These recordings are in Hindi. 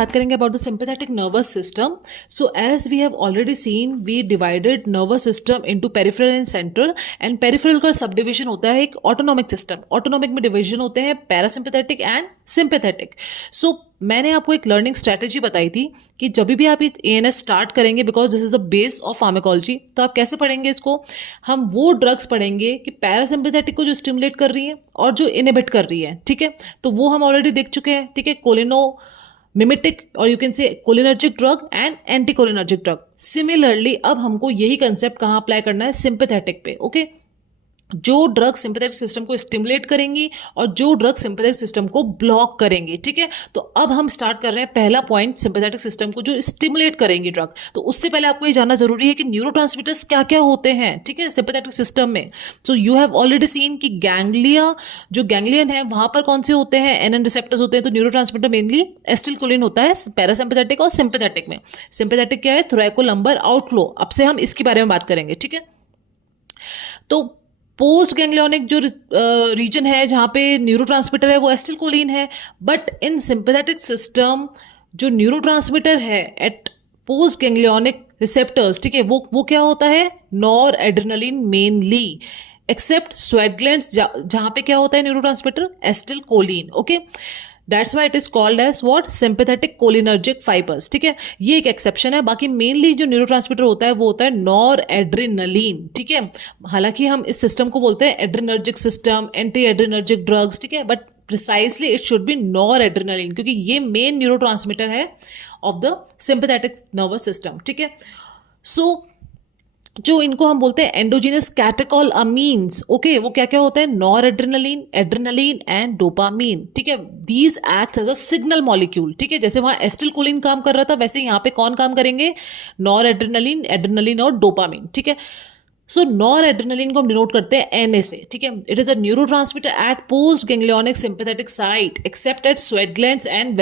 बात करेंगे about the sympathetic nervous system. So as we have already seen, we divided nervous system into peripheral and central. And peripheral का सब डिविजन होता है एक ऑटोनॉमिक सिस्टम. ऑटोनॉमिक में डिविजन होते हैं पैरासिम्पैथेटिक एंड सिंपैथेटिक. सो मैंने आपको एक लर्निंग स्ट्रैटेजी बताई थी कि जब भी आप एएनएस स्टार्ट करेंगे, because this is the base of pharmacology, तो आप कैसे पढ़ेंगे इसको. हम वो ड्रग्स पढ़ेंगे कि पैरासिम्पैथेटिक को जो स्टिमुलेट कर रही है और जो इनहिबिट कर रही है. ठीक है, तो वो हम ऑलरेडी देख चुके हैं. ठीक है, कोलिनो मिमेटिक और you can say cholinergic drug and anti cholinergic drug. Similarly अब हमको यही कंसेप्ट कहाँ अप्लाई करना है, सिंपैथेटिक पे. ओके, जो ड्रग सिंपैथेटिक सिस्टम को स्टिमुलेट करेंगी और जो ड्रग सिंपैथेटिक सिस्टम को ब्लॉक करेंगी. ठीक है, तो अब हम स्टार्ट कर रहे हैं पहला पॉइंट, सिंपैथेटिक सिस्टम को जो स्टिमुलेट करेंगी ड्रग. तो उससे पहले आपको ये जानना जरूरी है कि न्यूरोट्रांसमीटर्स क्या क्या होते हैं. ठीक है, सिंपैथेटिक सिस्टम में. So you have already scene कि गैंग्लिया, जो गैंग्लियन है वहां पर कौन से होते हैं, एनएन रिसेप्टर्स होते हैं. तो न्यूरोट्रांसमीटर मेनली एसिटिलकोलिन होता है पैरासिम्पैथेटिक और सिंपैथेटिक में. सिंपैथेटिक क्या है, थोरैकोलंबर आउटफ्लो. अब से हम इसके बारे में बात करेंगे. ठीक है, तो पोस्ट गैंग्लियोनिक जो रीजन है जहां पे न्यूरोट्रांसमीटर है वो एसिटिलकोलिन है. बट इन सिंपैथेटिक सिस्टम जो न्यूरोट्रांसमीटर है एट पोस्ट गैंग्लियोनिक रिसेप्टर्स, ठीक है, वो क्या होता है, noradrenaline mainly, except sweat glands जहां पे क्या होता है neurotransmitter, acetylcholine. Okay, that's why it is called as what, sympathetic cholinergic fibres. ठीक है, ये एक एक्सेप्शन है. बाकी मेनली जो न्यूरोट्रांसमीटर होता है वो होता है नॉर एड्रेनलिन. ठीक है, हालांकि हम इस सिस्टम को बोलते हैं adrenergic system, anti adrenergic drugs. ठीक है, but precisely it should be nor adrenaline क्योंकि ये मेन न्यूरोट्रांसमीटर है of the sympathetic nervous system. ठीक है, सो जो इनको हम बोलते हैं एंडोजीनस कैटेकॉल अमीन्स. ओके, वो क्या क्या होते हैं, noradrenaline, adrenaline and dopamine. ठीक है, these act as a signal molecule. ठीक है, जैसे वहां एसिटिलकोलिन काम कर रहा था वैसे यहाँ पे कौन काम करेंगे, नॉर एड्रेनलिन, एड्रेनलिन और डोपामीन. ठीक है, सो नॉर एड्रेनलिन को हम डिनोट करते हैं एनए से. ठीक है, it is a neurotransmitter at post ganglionic sympathetic site except at sweat glands and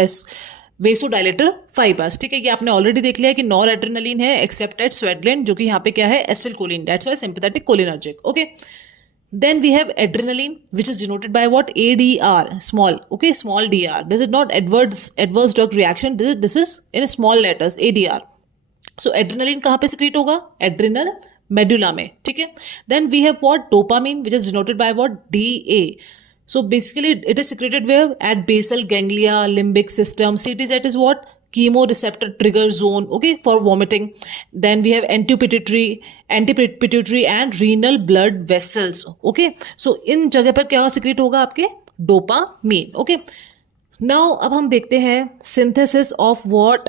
vasodilator fibres. ठीक है, ये आपने ऑलरेडी देख लिया कि नॉर एड्रेनलिन है एक्सेप्ट एट स्वेट ग्लैंड, जो कि यहाँ पे क्या है, acetylcholine. That's why sympathetic cholinergic. Okay, then we have adrenaline which is denoted by what, ADR, small. Okay, small dr. This is not adverse drug reaction. This is in small letters, ADR. So adrenaline कहाँ पे secrete होगा, adrenal medulla में. ठीक है, then we have what, dopamine which is denoted by what, DA. So basically it is secreted where, at basal ganglia, limbic system. CTZ is what, chemoreceptor trigger zone. Okay, for vomiting. Then we have antipituitary and renal blood vessels. Okay, so इन जगह पर क्या secrete होगा आपके, डोपामीन. Okay, now अब हम देखते हैं synthesis of what,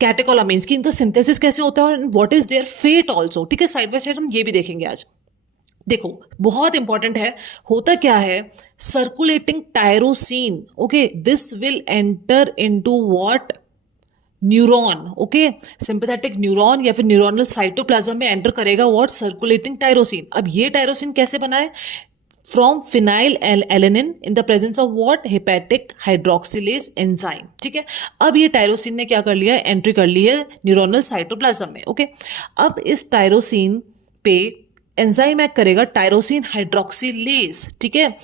कैटेकोलामीन्स की इनका सिंथेसिस कैसे होता है और what is their fate also. ठीक है, साइड बाय साइड हम ये भी देखेंगे आज. देखो बहुत इंपॉर्टेंट है, होता क्या है, circulating tyrosine. Okay, this will enter into what, neuron. Okay, sympathetic neuron या फिर न्यूरोनल साइटोप्लाज्म में एंटर करेगा व्हाट, सर्कुलेटिंग टायरोसिन. अब ये टायरोसिन कैसे बना है, from phenyl alanine in the presence of what, hepatic hydroxylase enzyme. ठीक है, अब ये टायरोसिन ने क्या कर लिया, एंट्री कर ली है न्यूरोनल साइटोप्लाज्म में. ओके, अब इस टायरोसिन पे एंजाइम एक्ट करेगा, टायरोसिन हाइड्रोक्सिलेज. ठीक है,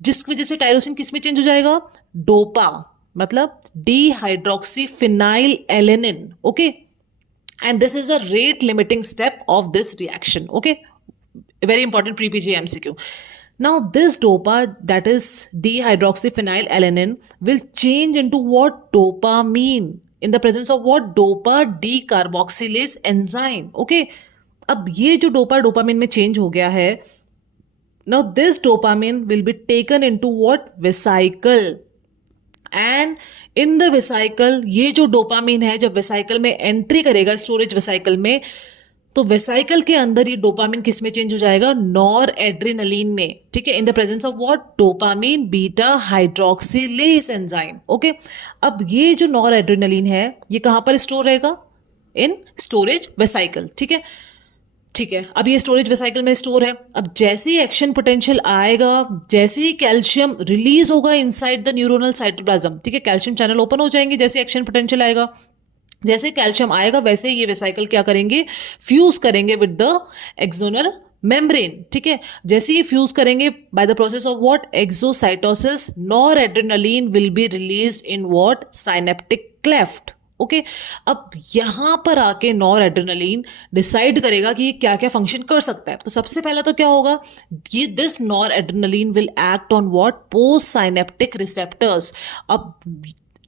जिस वजह से टायरोसिन किस में चेंज हो जाएगा, डोपा, मतलब D hydroxy phenyl alanine. Okay, and this is a rate limiting step of this reaction. Okay, very important pre-PG MCQ. Now this dopa, that is dehydroxyphenylalanine, will change into what, dopamine in the presence of what, dopa decarboxylase enzyme. Okay, अब ये जो डोपामीन में चेंज हो गया है, now this dopamine will be taken into what, vesicle. And in the vesicle ये जो डोपामीन है जब वेसाइकल में एंट्री करेगा, स्टोरेज वेसाइकल में, तो वेसाइकल के अंदर ये डोपामीन किस में चेंज हो जाएगा, नॉर एड्रेनलिन में. ठीक है, in the presence of what, dopamine beta hydroxylase enzyme. Okay, अब ये जो नॉर एड्रेनलिन है ये कहां पर स्टोर रहेगा, इन स्टोरेज वेसाइकल. ठीक है, ठीक है, अब ये स्टोरेज वेसाइकल में स्टोर है. अब जैसे ही एक्शन पोटेंशियल आएगा, जैसे ही कैल्शियम रिलीज होगा इनसाइड द न्यूरोनल साइटोप्लाज्म, ठीक है, कैल्शियम चैनल ओपन हो जाएंगे जैसे एक्शन पोटेंशियल आएगा. जैसे कैल्शियम आएगा वैसे ये वेसाइकल क्या करेंगे, फ्यूज करेंगे विद द एक्सोनल मेम्ब्रेन, ठीक है। जैसे ही फ्यूज करेंगे by the process of what, exocytosis, nor adrenaline will be released in what, synaptic cleft. Okay, अब यहां पर आके नॉर एड्रेनालिन डिसाइड करेगा कि ये क्या क्या फंक्शन कर सकता है। तो सबसे पहला तो क्या होगा, ये this nor adrenaline will act on what, post synaptic receptors. अब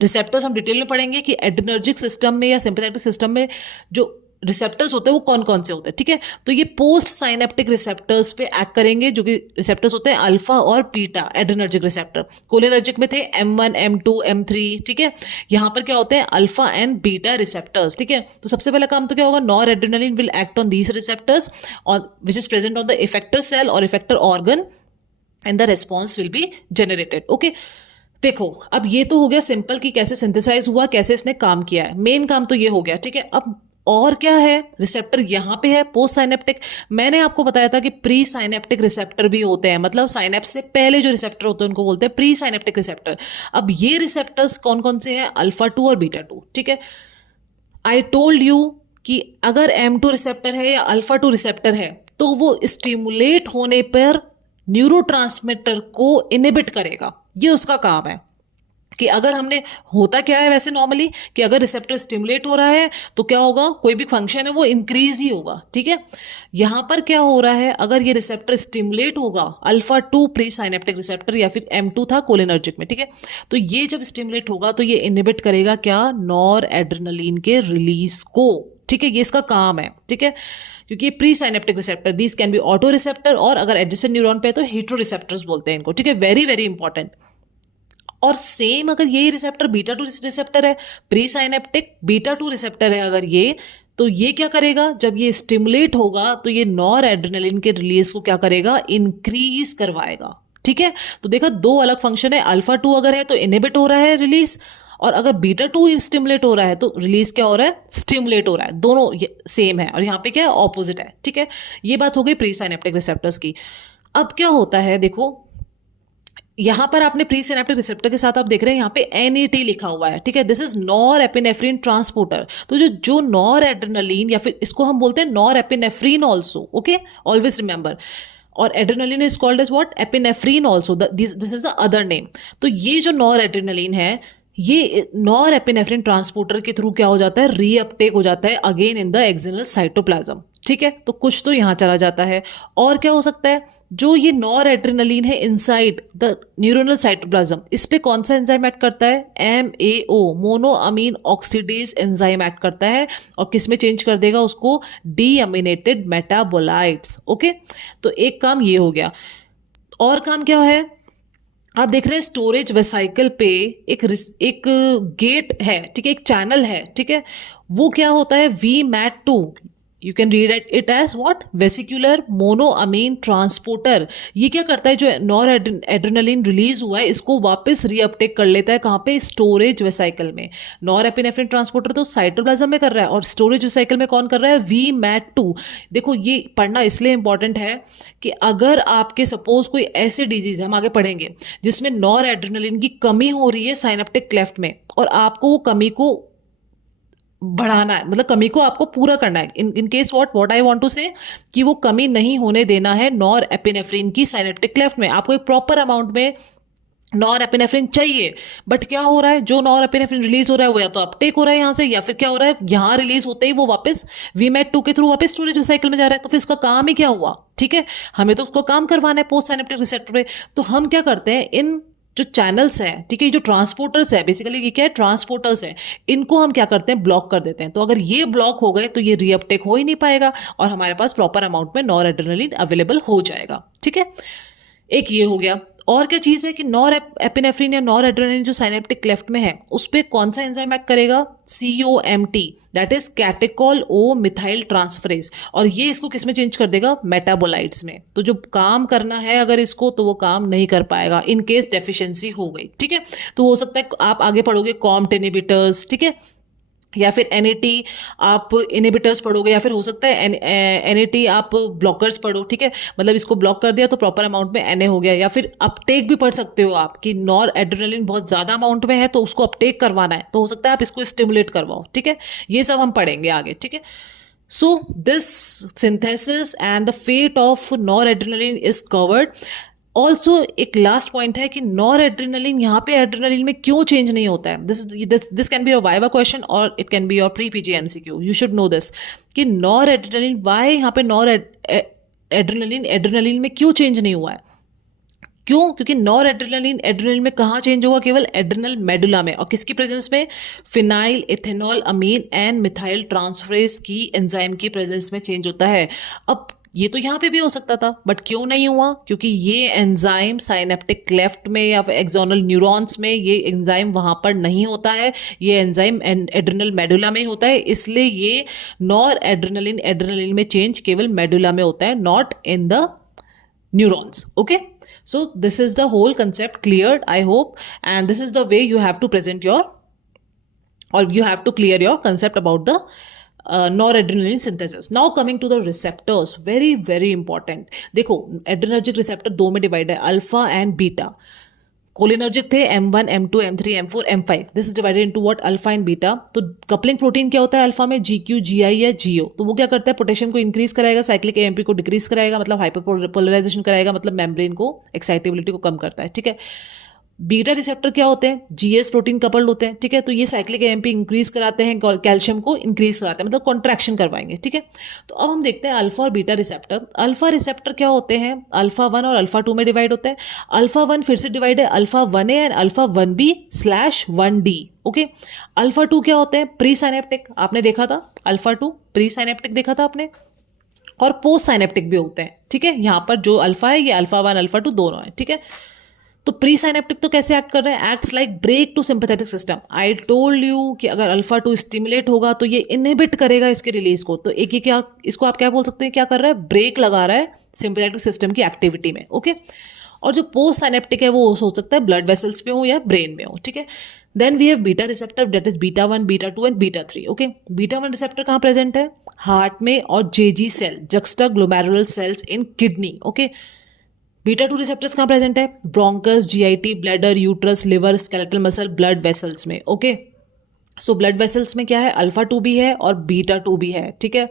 रिसेप्टर्स हम डिटेल में पढ़ेंगे कि एड्रेनर्जिक सिस्टम में या सिंपैथेटिक सिस्टम में जो रिसेप्टर्स होते हैं वो कौन कौन से होते हैं, ठीक है। तो ये पोस्ट साइनेप्टिक रिसेप्टर्स पे एक्ट करेंगे, जो कि रिसेप्टर्स होते हैं अल्फा और बीटा एड्रेनर्जिक रिसेप्टर। कोलिनर्जिक में थे M1, M2, M3, ठीक है। यहाँ पर क्या होते हैं, अल्फा एंड बीटा रिसेप्टर्स, ठीक है। तो सबसे पहला काम तो क्या होगा, nor adrenaline will act on these receptors और which is present on the effector cell और effector organ and the response will be generated. Okay, देखो अब ये तो हो गया सिंपल कि कैसे सिंथेसाइज हुआ, कैसे इसने काम किया है, मेन काम तो ये हो गया, ठीक है। अब और क्या है, रिसेप्टर यहां पे है पोस्ट साइनेप्टिक। मैंने आपको बताया था कि प्री साइनेप्टिक रिसेप्टर भी होते हैं, मतलब साइनेप्स से पहले जो रिसेप्टर होते हैं उनको बोलते हैं प्री साइनेप्टिक रिसेप्टर। अब ये रिसेप्टर्स कौन कौन से हैं, अल्फा 2 और बीटा 2, ठीक है। आई टोल्ड यू कि अगर M2 रिसेप्टर है या अल्फा 2 रिसेप्टर है तो वो स्टिमुलेट होने पर न्यूरोट्रांसमीटर को इनहिबिट करेगा, ये उसका काम है। कि अगर हमने, होता क्या है वैसे नॉर्मली कि अगर रिसेप्टर स्टिमुलेट हो रहा है तो क्या होगा, कोई भी फंक्शन है वो इंक्रीज ही होगा, ठीक है। यहां पर क्या हो रहा है, अगर ये रिसेप्टर स्टिमुलेट होगा, अल्फा 2 प्री साइनेप्टिक रिसेप्टर या फिर M2 था कोलिनर्जिक में, ठीक है। तो ये जब स्टिमुलेट होगा तो ये इनहिबिट करेगा क्या, नॉर एड्रेनालिन के रिलीज को, ठीक है। ये इसका काम है, ठीक है। क्योंकि pre synaptic receptor these can be auto receptor और अगर एडजेसेंट न्यूरॉन पे है तो हेट्रो रिसेप्टर्स बोलते हैं इनको, ठीक है। Very very important. और सेम अगर ये रिसेप्टर बीटा 2 रिसेप्टर है, प्री साइनेप्टिक बीटा 2 रिसेप्टर है अगर ये, तो ये क्या करेगा, जब ये स्टिमुलेट होगा तो ये नॉर एड्रेनालिन के रिलीज को क्या करेगा, इंक्रीज करवाएगा, ठीक है। तो देखा, दो अलग फंक्शन है, अल्फा 2 अगर है तो इनहिबिट हो रहा है रिलीज, और अगर बीटा 2 स्टिमुलेट हो रहा है तो रिलीज क्या हो रहा है, स्टिमुलेट हो रहा है। दोनों सेम है और यहाँ पे क्या है, ऑपोजिट है, ठीक है। ये बात हो गई प्री साइनेप्टिक रिसेप्टर्स की। अब क्या होता है, देखो यहां पर आपने प्री सिनेप्टिक रिसेप्टर के साथ आप देख रहे हैं यहाँ पे NET लिखा हुआ है, ठीक है। This is nor epinephrine transporter. तो जो जो नॉर एड्रेनालिन या फिर इसको हम बोलते हैं nor epinephrine also, okay, always remember. और adrenaline is called as what, epinephrine also, this is the other name. तो ये जो नॉर एड्रेनालिन है, ये नॉर एपिनेफ्रिन ट्रांसपोर्टर के थ्रू क्या हो जाता है, रीअपटेक हो जाता है again in the axonal cytoplasm, ठीक है। तो कुछ तो यहां चला जाता है। और क्या हो सकता है, जो ये नॉर एड्रेनालिन है इनसाइड द न्यूरोनल साइटोप्लाज्म, इस पे कौन सा एंजाइम एक्ट करता है, MAO, mono amine oxidase enzyme act करता है और किस में चेंज कर देगा उसको, डीअमीनेटेड मेटाबोलाइट्स, ओके। तो एक काम ये हो गया। और काम क्या है, आप देख रहे हैं स्टोरेज वेसाइकल पे एक गेट है, ठीक है, एक चैनल है, ठीक है। वो क्या होता है, VMAT2, you can read it as what, vesicular monoamine transporter. ये क्या करता है, जो नॉर एड्रेनालिन रिलीज हुआ है इसको वापस रीअपटेक कर लेता है, कहाँ पे, स्टोरेज वेसाइकल में। नॉर एपिनेफ्रिन ट्रांसपोर्टर तो साइटोप्लाज्म में कर रहा है और स्टोरेज वेसाइकल में कौन कर रहा है, VMAT2। देखो ये पढ़ना इसलिए इंपॉर्टेंट है कि अगर आपके सपोज कोई ऐसे डिजीज है, हम आगे पढ़ेंगे, जिसमें नॉर एड्रेनालिन की कमी हो रही है साइनेप्टिक क्लेफ्ट में और आपको वो कमी को बढ़ाना है, मतलब कमी को आपको पूरा करना है, in case what I want to say, कि वो कमी नहीं होने देना है नॉर एपिनेफ्रिन की साइनेप्टिक क्लेफ्ट में। आपको एक प्रॉपर अमाउंट में नॉर एपिनेफ्रिन चाहिए, बट क्या हो रहा है, जो नॉर एपिनेफ्रिन रिलीज हो रहा है वो या तो अपटेक हो रहा है यहाँ से, या फिर क्या हो रहा है, यहाँ रिलीज होते ही वो वापस VMAT2 के थ्रू वापस स्टोरेज साइकिल में जा रहा है। तो फिर इसका काम ही क्या हुआ, ठीक है। हमें तो उसको काम करवाना है पोस्ट साइनेप्टिक रिसेप्टर पे। तो हम क्या करते हैं, इन जो चैनल्स हैं, ठीक है, जो ट्रांसपोर्टर्स है, बेसिकली ये क्या है, ट्रांसपोर्टर्स है, इनको हम क्या करते हैं, ब्लॉक कर देते हैं। तो अगर ये ब्लॉक हो गए तो ये रीअपटेक हो ही नहीं पाएगा और हमारे पास प्रॉपर अमाउंट में नॉर एड्रेनालिन अवेलेबल हो जाएगा, ठीक है। एक ये हो गया। और क्या चीज है कि नॉर एपिनेफ्रिन या नॉर एड्रेनालिन जो साइनेप्टिक क्लेफ्ट में है उस पर कौन सा एंजाइम एक्ट करेगा, COMT, that is catechol O methyl transferase. और ये इसको किस में चेंज कर देगा, मेटाबोलाइट्स में। तो जो काम करना है अगर इसको, तो वो काम नहीं कर पाएगा इन केस डेफिशिएंसी हो गई, ठीक है। तो हो सकता है आप आगे पढ़ोगे COMT इनहिबिटर्स, ठीक है, या फिर NAT आप इनहिबिटर्स पढ़ोगे, या फिर हो सकता है NAT आप ब्लॉकर्स पढ़ो, ठीक है। मतलब इसको ब्लॉक कर दिया तो प्रॉपर अमाउंट में NA हो गया। या फिर अपटेक भी पढ़ सकते हो आप कि नॉर एड्रेनालिन बहुत ज्यादा अमाउंट में है तो उसको अपटेक करवाना है, तो हो सकता है आप इसको स्टिमुलेट करवाओ, ठीक है। ये सब हम पढ़ेंगे आगे, ठीक है। So this synthesis and the fate of noradrenaline is covered. Also एक लास्ट पॉइंट है कि नॉर एड्रेनलिन, यहाँ पे एड्रेनलिन में क्यों चेंज नहीं होता है. This can be your viva question और it can be your pre PG MCQ. You should know this कि नॉर एड्रेनलिन, वाई यहाँ पे नॉर एड्रेनलिन में क्यों चेंज नहीं हुआ है. क्यों? क्योंकि नॉर एड्रेनलिन एड्रेनलिन में कहाँ चेंज होगा? केवल एड्रेनल मेडुला में. और किसकी प्रेजेंस में? Phenylethanolamine and methyl transferase की एंजाइम की प्रेजेंस में चेंज होता है. अब ये तो यहाँ पे भी हो सकता था, बट क्यों नहीं हुआ? क्योंकि ये एंजाइम साइनेप्टिक क्लेफ्ट में या फिर एक्सोनल न्यूरॉन्स में ये एंजाइम वहां पर नहीं होता है. ये एंजाइम एड्रेनल मेडुला में होता है. इसलिए ये नॉर एड्रेनलिन में चेंज केवल मेडुला में होता है, not in the neurons. Okay, so this is the whole concept cleared, I hope, and this is the way you have to present your, or you have to clear your concept about the noradrenaline synthesis. Now coming to the receptors, very very important. देखो adrenergic receptor दो में डिवाइड है, अल्फा एंड बीटा. कोलिनर्जिक थे M1, M2, M3, M4, M5. This is divided into what? Alpha and beta. तो कपलिंग प्रोटीन क्या होता है अल्फा में? GQ, GI या GO. तो वो क्या करता है? पोटेशियम को इंक्रीज कराएगा, साइक्लिक AMP को डिक्रीज कराएगा, मतलब हाइपरपोलराइजेशन कराएगा, मतलब मेम्ब्रेन को एक्साइटेबिलिटी को कम करता है. ठीक है. बीटा रिसेप्टर क्या होते हैं? GS प्रोटीन कपल्ड होते हैं. ठीक है. तो ये साइक्लिक AMP इंक्रीज कराते हैं, कैल्शियम को इंक्रीज कराते हैं, मतलब कॉन्ट्रैक्शन करवाएंगे. ठीक है. तो अब हम देखते हैं अल्फा और बीटा रिसेप्टर. अल्फा रिसेप्टर क्या होते हैं? अल्फा 1 और अल्फा 2 में डिवाइड होते हैं. अल्फा 1 फिर से डिवाइड है alpha 1A and alpha 1B/1D. Okay. Alpha 2 क्या होते हैं? Pre synaptic. आपने देखा था अल्फा 2 प्री साइनेप्टिक देखा था आपने, और पोस्ट साइनेप्टिक भी होते हैं. ठीक है. यहाँ पर जो अल्फा है ये अल्फा 1 अल्फा 2 दोनों है. ठीक है. तो प्री साइनेप्टिक तो कैसे एक्ट कर रहे हैं? Acts like brake to sympathetic system. I told you कि अगर अल्फा 2 स्टिमुलेट होगा तो ये इनहिबिट करेगा इसके रिलीज को. तो एक ही क्या, इसको आप क्या बोल सकते हैं? क्या कर रहा है? ब्रेक लगा रहा है सिंपैथेटिक सिस्टम की एक्टिविटी में. ओके. और जो पोस्ट साइनेप्टिक है वो हो सकता है ब्लड वेसल्स में हो या ब्रेन में हो. ठीक है. Then we have beta receptor, that is beta 1, beta 2 and beta 3. Okay. Beta 1 receptor कहाँ प्रेजेंट है? हार्ट में और JG सेल, juxtaglomerular cells in kidney. Okay. Beta 2 receptors कहाँ प्रेजेंट है? Bronchus, GIT, bladder, uterus, liver, skeletal muscle, blood vessels में. ओके. सो ब्लड वेसल्स में क्या है? अल्फा 2 भी है और बीटा 2 भी है. ठीक है.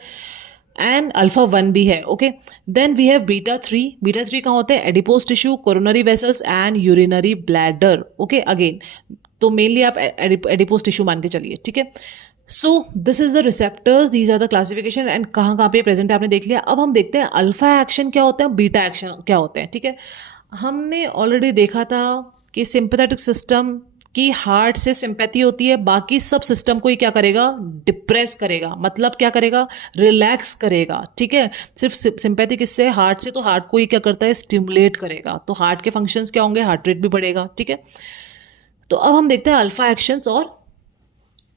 एंड अल्फा 1 भी है. Okay. Then we have beta 3. Beta 3 कहाँ होते हैं? Adipose tissue, coronary vessels and urinary bladder. Okay. Again तो मेनली आप एडिपोज टिश्यू मान के चलिए. ठीक है. So this is the receptors, these are the classification, and कहाँ कहाँ पे प्रेजेंट है आपने देख लिया. अब हम देखते हैं अल्फा एक्शन क्या होता है, बीटा एक्शन क्या होते हैं. ठीक है. हमने ऑलरेडी देखा था कि सिंपैथेटिक सिस्टम की हार्ट से सिंपैथी होती है, बाकी सब सिस्टम को ही क्या करेगा? डिप्रेस करेगा. मतलब क्या करेगा? रिलैक्स करेगा. ठीक है. सिर्फ सिंपैथी किससे? हार्ट से. तो हार्ट को ही क्या करता है? स्टिमुलेट करेगा. तो हार्ट के फंक्शंस क्या होंगे? हार्ट रेट भी बढ़ेगा. ठीक है. तो अब हम देखते हैं अल्फा एक्शंस और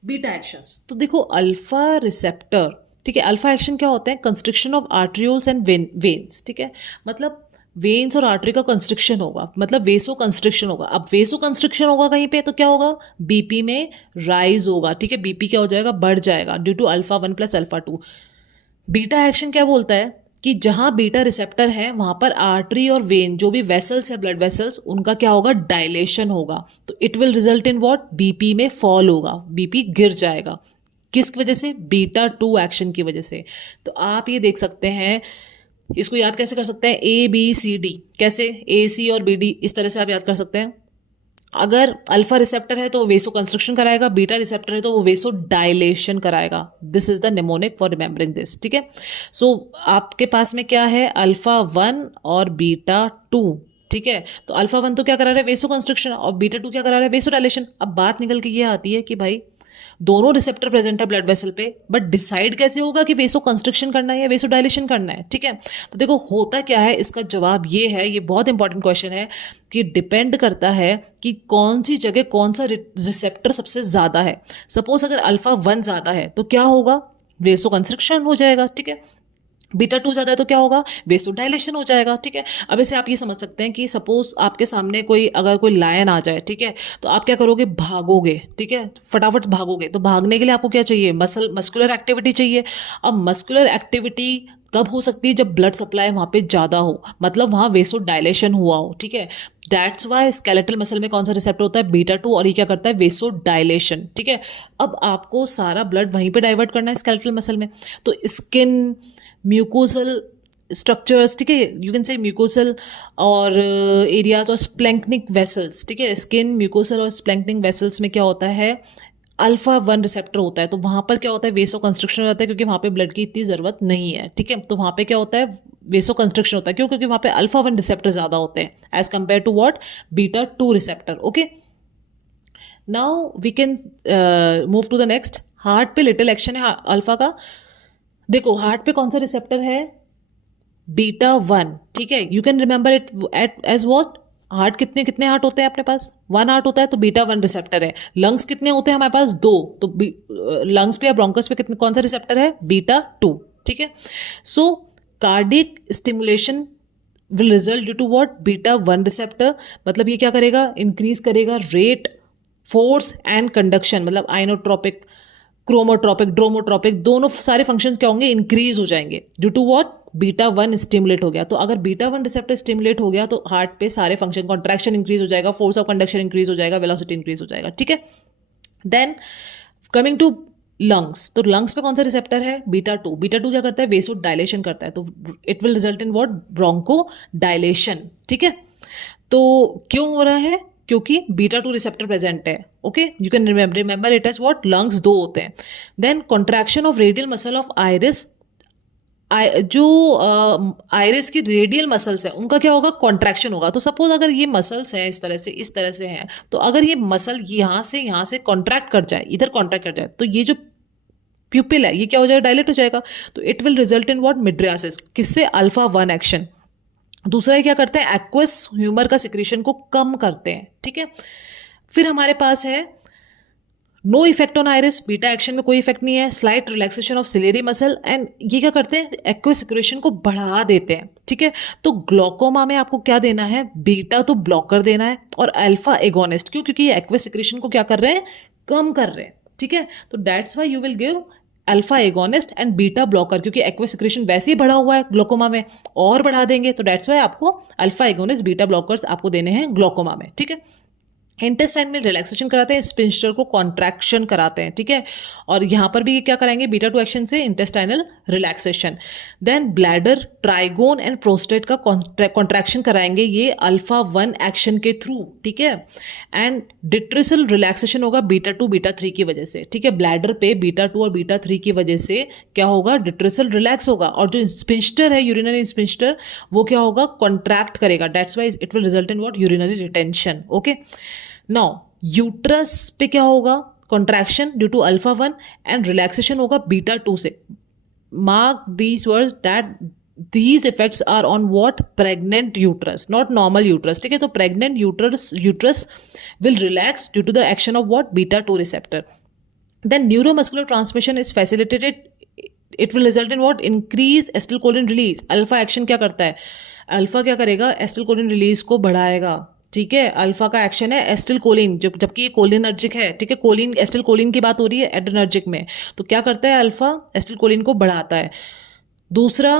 बीटा एक्शंस. तो देखो अल्फा रिसेप्टर, ठीक है, अल्फा एक्शन क्या होते हैं? Constriction of arterioles and veins. ठीक है. मतलब वेन्स और आर्टरी का कंस्ट्रिक्शन होगा, मतलब वेसो कंस्ट्रिक्शन होगा. अब वेसो कंस्ट्रिक्शन होगा कहीं पे तो क्या होगा? बीपी में राइज होगा. ठीक है. बीपी क्या हो जाएगा? बढ़ जाएगा due to alpha 1 plus alpha 2. Beta action क्या बोलता है? कि जहां बीटा रिसेप्टर है वहां पर आर्टरी और वेन, जो भी वेसल्स है, ब्लड वेसल्स, उनका क्या होगा? डायलेशन होगा. तो it will result in what? BP में फॉल होगा, बीपी गिर जाएगा. किस वजह से? बीटा 2 एक्शन की वजह से. तो आप ये देख सकते हैं, इसको याद कैसे कर सकते हैं? ABCD. कैसे? AC और BD, इस तरह से आप याद कर सकते हैं. अगर अल्फा रिसेप्टर है तो वो वेसो कंस्ट्रक्शन कराएगा, बीटा रिसेप्टर है तो वो वेसो डायलेशन कराएगा. This is the mnemonic for remembering this. ठीक है. सो आपके पास में क्या है? अल्फा 1 और बीटा 2. ठीक है. तो अल्फा 1 तो क्या करा रहा है? वेसो कंस्ट्रक्शन. और बीटा 2 क्या करा रहा है? वेसो डायलेशन. अब बात निकल के ये आती है कि भाई दोनों रिसेप्टर प्रेजेंट है ब्लड वेसल पे, बट डिसाइड कैसे होगा कि वेसो कंस्ट्रक्शन करना है या वेसो डायलेशन करना है. ठीक है. तो देखो होता क्या है, इसका जवाब ये है, ये बहुत इंपॉर्टेंट क्वेश्चन है, कि डिपेंड करता है कि कौन सी जगह कौन सा रिसेप्टर सबसे ज्यादा है. सपोज अगर अल्फा 1 ज्यादा है तो क्या होगा? वेसो कंस्ट्रक्शन हो जाएगा. ठीक है. बीटा 2 ज्यादा है तो क्या होगा? वेसो डायलेशन हो जाएगा. ठीक है. अब इसे आप ये समझ सकते हैं कि सपोज आपके सामने अगर कोई लायन आ जाए, ठीक है, तो आप क्या करोगे? भागोगे. ठीक है. फटाफट भागोगे. तो भागने के लिए आपको क्या चाहिए? मस्कुलर एक्टिविटी चाहिए. अब मस्कुलर एक्टिविटी कब हो सकती है? जब ब्लड सप्लाई वहाँ पे ज़्यादा हो, मतलब वहाँ वेसो डायलेशन हुआ हो, ठीक है। दैट्स वाई स्केलेटल मसल में कौन सा रिसेप्टर होता है? बीटा 2, और ये क्या करता है? वेसो डायलेशन, ठीक है। अब आपको सारा ब्लड वहीं पे डाइवर्ट करना है स्केलेटल मसल में, तो स्किन, म्यूकोसल स्ट्रक्चर्स, ठीक है, यू कैन से म्यूकोसल और एरियाज और स्प्लैंक्निक वेसल्स, ठीक है। स्किन, म्यूकोसल और स्प्लैंक्निक वेसल्स में क्या होता है? अल्फा 1 रिसेप्टर होता है, तो वहाँ पर क्या होता है? वेसो कंस्ट्रक्शन हो जाता है, क्योंकि वहाँ पे ब्लड की इतनी ज़रूरत नहीं है, ठीक है। तो वहाँ पे क्या होता है? वेसो कंस्ट्रक्शन होता है, क्यों? क्योंकि वहाँ पे अल्फा 1 रिसेप्टर ज़्यादा होते हैं as compare to what? Beta 2 receptor, okay. Now we can move to the next. Heart पे लिटिल एक्शन है अल्फा का। देखो हार्ट पे कौन सा रिसेप्टर है? बीटा 1, ठीक है। You can remember it at as what? Heart कितने कितने हार्ट होते हैं अपने पास? 1 हार्ट होता है, तो बीटा 1 रिसेप्टर है। लंग्स कितने होते हैं हमारे पास? 2, तो लंग्स पे या ब्रोंकस पे कितने कौन सा रिसेप्टर है? बीटा 2, ठीक है। So cardiac stimulation will result due to what? Beta 1 receptor. मतलब ये क्या करेगा? इंक्रीज करेगा रेट, फोर्स एंड कंडक्शन, मतलब आइनोट्रोपिक, क्रोमोट्रोपिक, ड्रोमोट्रोपिक, दोनों सारे फंक्शंस क्या होंगे? इंक्रीज हो जाएंगे due to what? Beta 1 stimulate हो गया। तो अगर बीटा 1 रिसेप्टर स्टिमुलेट हो गया तो हार्ट पे सारे फंक्शन, कॉन्ट्रैक्शन इंक्रीज हो जाएगा, फोर्स ऑफ कंडक्शन इंक्रीज हो जाएगा, वेलोसिटी इंक्रीज हो जाएगा, ठीक है। देन कमिंग टू लंग्स, तो लंग्स पे कौन सा रिसेप्टर है? बीटा 2। बीटा 2 क्या करता है? वेसो डायलेशन करता है, तो it will result in what? Bronchodilation, ठीक है। तो क्यों हो रहा है? क्योंकि बीटा 2 रिसेप्टर प्रेजेंट है, okay. You can remember it as what? Lungs 2 होते हैं। Then contraction of radial muscle of iris, जो आइरिस की रेडियल मसल्स है उनका क्या होगा? कॉन्ट्रैक्शन होगा। तो सपोज अगर ये मसल्स हैं इस तरह से हैं, तो अगर ये मसल यहाँ से कॉन्ट्रैक्ट कर जाए, इधर कॉन्ट्रैक्ट कर जाए, तो ये जो प्यूपिल है ये क्या हो जाएगा? डायलेट हो जाएगा। तो it will result in what? Mydriasis. किससे? Alpha 1 action. दूसरा ये क्या करते हैं? एक्वस ह्यूमर का सिक्रीशन को कम करते हैं, ठीक है। फिर हमारे पास है no effect on iris, beta action में कोई इफेक्ट नहीं है। Slight relaxation of ciliary muscle, and ये क्या करते हैं? एक्वस सिक्रेशन को बढ़ा देते हैं, ठीक है। तो ग्लोकोमा में आपको क्या देना है? बीटा तो ब्लॉकर देना है, और अल्फा एगोनिस्ट। क्यों? क्योंकि ये एक्वस सिक्रेशन को क्या कर रहे हैं? कम कर रहे हैं, ठीक है। तो that's why you will give alpha agonist and beta blocker, क्योंकि एक्वस सिक्रेशन वैसे ही बढ़ा हुआ है ग्लोकोमा में, और बढ़ा देंगे, तो दैट्स व्हाई आपको अल्फा एगोनिस्ट, बीटा ब्लॉकर्स आपको देने हैं ग्लोकोमा में, ठीक है। इंटेस्टाइन में रिलैक्सेशन कराते हैं, स्पिंस्टर को कॉन्ट्रैक्शन कराते हैं, ठीक है। और यहाँ पर भी क्या कराएंगे? बीटा 2 एक्शन से intestinal relaxation. Then bladder, trigone and prostate का कॉन्ट्रैक्शन कराएंगे ये अल्फा 1 एक्शन के थ्रू, ठीक है। एंड डिट्रिसल रिलैक्सेशन होगा बीटा 2 बीटा 3 की वजह से, ठीक है। ब्लैडर पे बीटा 2 और बीटा 3 की वजह से क्या होगा? डिट्रिसल रिलैक्स होगा, और जो स्पिंस्टर है, यूरिनरी स्पिंस्टर, वो क्या होगा? कॉन्ट्रैक्ट करेगा। That's why it will result in what? Urinary retention, okay. Now uterus पे क्या होगा? Contraction due to alpha 1 and relaxation होगा बीटा 2 से। Mark these words that these effects are on what? Pregnant uterus, not normal uterus, ठीक है। तो pregnant uterus will relax due to the action of what? Beta 2 receptor. Then neuromuscular transmission is facilitated, it will result in what? Increase acetylcholine release. Alpha action क्या करता है? अल्फा क्या करेगा? एसिटिलकोलिन रिलीज को बढ़ाएगा, ठीक है। अल्फा का एक्शन है एसिटिलकोलिन, जबकि ये कोलिनर्जिक है, ठीक है। कोलिन, एसिटिलकोलिन की बात हो रही है एड्रेनर्जिक में, तो क्या करता है? अल्फा एसिटिलकोलिन को बढ़ाता है। दूसरा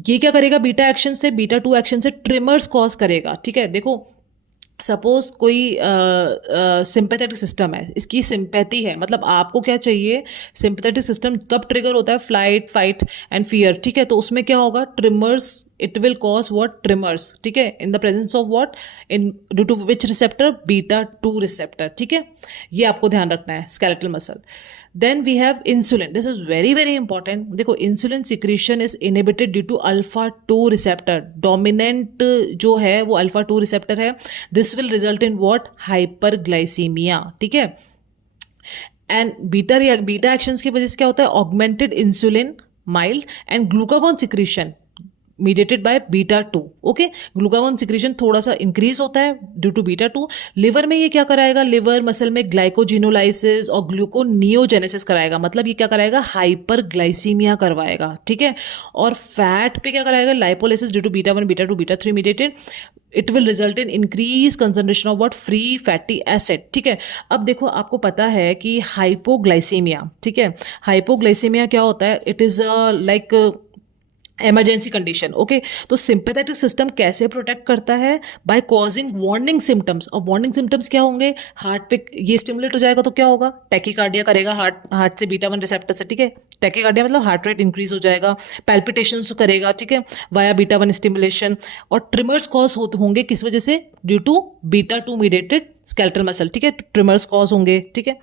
ये क्या करेगा? बीटा एक्शन से, बीटा 2 एक्शन से ट्रिमर्स कॉज करेगा, ठीक है। देखो सपोज कोई सिंपैथेटिक सिस्टम है, इसकी सिंपैथी है, मतलब आपको क्या चाहिए? सिंपैथेटिक सिस्टम कब ट्रिगर होता है? फ्लाइट, फाइट एंड फियर, ठीक है। तो उसमें क्या होगा? Tremors, it will cause what? Tremors, ठीक है। In the presence of what? In due to which receptor? Beta 2 receptor, ठीक है। ये आपको ध्यान रखना है, skeletal muscle. Then we have insulin, this is very very important. देखो insulin secretion is inhibited due to alpha 2 receptor. Dominant जो है वो अल्फा 2 रिसेप्टर है। This will result in what? Hyperglycaemia, ठीक है। एंड बीटा एक्शंस की वजह से क्या होता है? Augmented insulin mild and glucagon secretion mediated by beta 2, okay. Glucagon secretion थोड़ा सा इंक्रीज होता है ड्यू टू बीटा 2। लिवर में ये क्या कराएगा? लिवर मसल में ग्लाइकोजिनोलाइसिस और ग्लूकोनियोजेनेसिस कराएगा, मतलब ये क्या कराएगा? हाइपरग्लाइसीमिया करवाएगा, ठीक है। और फैट पे क्या कराएगा? Lipolysis due to beta 1 beta 2 beta 3 mediated. It will result in increase concentration of what? Free fatty acid, ठीक है। अब देखो आपको पता है कि हाइपोग्लाइसीमिया, ठीक है, हाइपोग्लाइसीमिया क्या होता है? It is like emergency condition. Okay, तो सिंपैथेटिक सिस्टम कैसे प्रोटेक्ट करता है? By causing warning symptoms. और वार्निंग सिम्टम्स क्या होंगे? हार्ट पे ये स्टिमुलेट हो जाएगा तो क्या होगा? टैकीकार्डिया करेगा हार्ट से बीटा 1 रिसेप्टर से, ठीक है। टैकीकार्डिया मतलब हार्ट रेट इंक्रीज हो जाएगा, पैल्पिटेशंस करेगा, ठीक है, वाया बीटा 1 स्टिमुलेशन। और ट्रिमर्स कॉज होंगे किस वजह से? Due to beta 2 mediated skeletal muscle, ठीक है, ट्रिमर्स कॉज होंगे, ठीक है।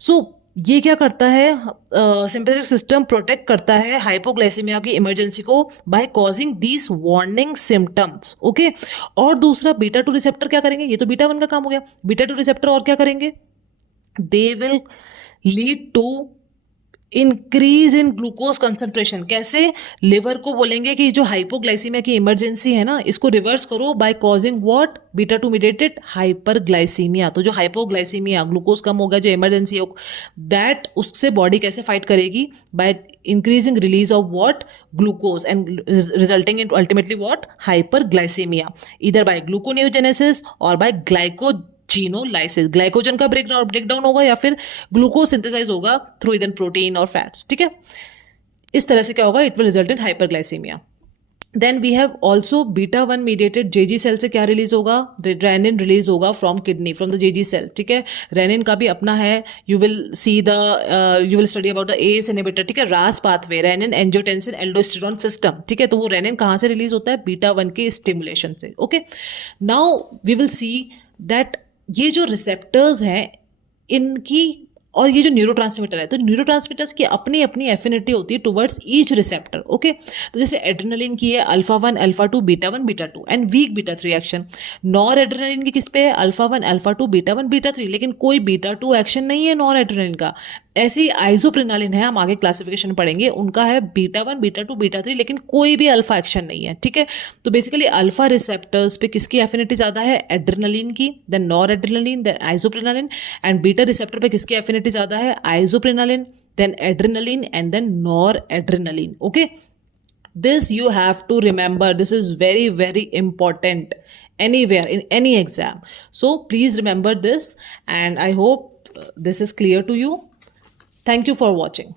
सो ये क्या करता है? सिंपैथेटिक सिस्टम प्रोटेक्ट करता है हाइपोग्लाइसेमिया की इमरजेंसी को by causing these warning symptoms. Okay, और दूसरा बीटा 2 रिसेप्टर क्या करेंगे? ये तो बीटा 1 का काम हो गया। बीटा 2 रिसेप्टर और क्या करेंगे? They will lead to increase in glucose concentration. कैसे? लिवर को बोलेंगे कि जो हाइपोग्लाइसीमिया की इमरजेंसी है ना, इसको रिवर्स करो by causing what? Beta 2 mediated hyperglycaemia. तो जो हाइपोग्लाइसीमिया, ग्लूकोज कम हो गया, जो इमरजेंसी है, दैट उससे बॉडी कैसे फाइट करेगी? By increasing release of what? Glucose, and resulting in ultimately what? Hyperglycaemia, इधर बाय ग्लूकोनियोजेनेसिस और बाय ग्लाइकोजीनोलाइसिस। ग्लाइकोजन का ब्रेकडाउन होगा या फिर ग्लूकोज सिंथेसाइज होगा थ्रू इधर प्रोटीन और फैट्स, ठीक है। इस तरह से क्या होगा? It will result in hyperglycaemia. Then we have also beta 1 mediated JG cell से क्या रिलीज होगा? रेनिन रिलीज होगा from kidney, from the JG cell, ठीक है। रेनिन का भी अपना है, you will study about the ACE inhibitor, ठीक है, रास pathway, renin angiotensin aldosterone system, ठीक है। तो वो रेनिन कहाँ से रिलीज होता है? बीटा 1 के स्टिमुलेशन से। Okay, now we will see that ये जो रिसेप्टर्स हैं इनकी, और ये जो न्यूरोट्रांसमीटर है, तो न्यूरोट्रांसमीटर्स की अपनी अपनी एफिनिटी होती है टुवर्ड्स ईच रिसेप्टर। ओके, तो जैसे एड्रेनलिन की है alpha 1 alpha 2 beta 1 beta 2 and weak beta 3 action. Noradrenaline की किस पे है? अल्फा 1 अल्फा 2 बीटा 1 बीटा 3, लेकिन कोई बीटा 2 एक्शन नहीं है नॉर एड्रेनलिन का। ऐसे ही आइसोप्रेनालिन है, हम आगे क्लासिफिकेशन पढ़ेंगे, उनका है बीटा 1 बीटा 2 बीटा 3, लेकिन कोई भी अल्फा एक्शन नहीं है, ठीक है। तो बेसिकली अल्फा रिसेप्टर्स पे किसकी एफिनिटी ज्यादा है? एड्रेनलिन की, then noradrenaline, then isoprenaline. And beta receptor पे किसकी एफिनिटी ज्यादा है? Isoprenaline, then adrenaline and then noradrenaline. Okay, this you have to remember. This is very very important anywhere in any exam, so please remember this, and I hope this is clear to you. Thank you for watching.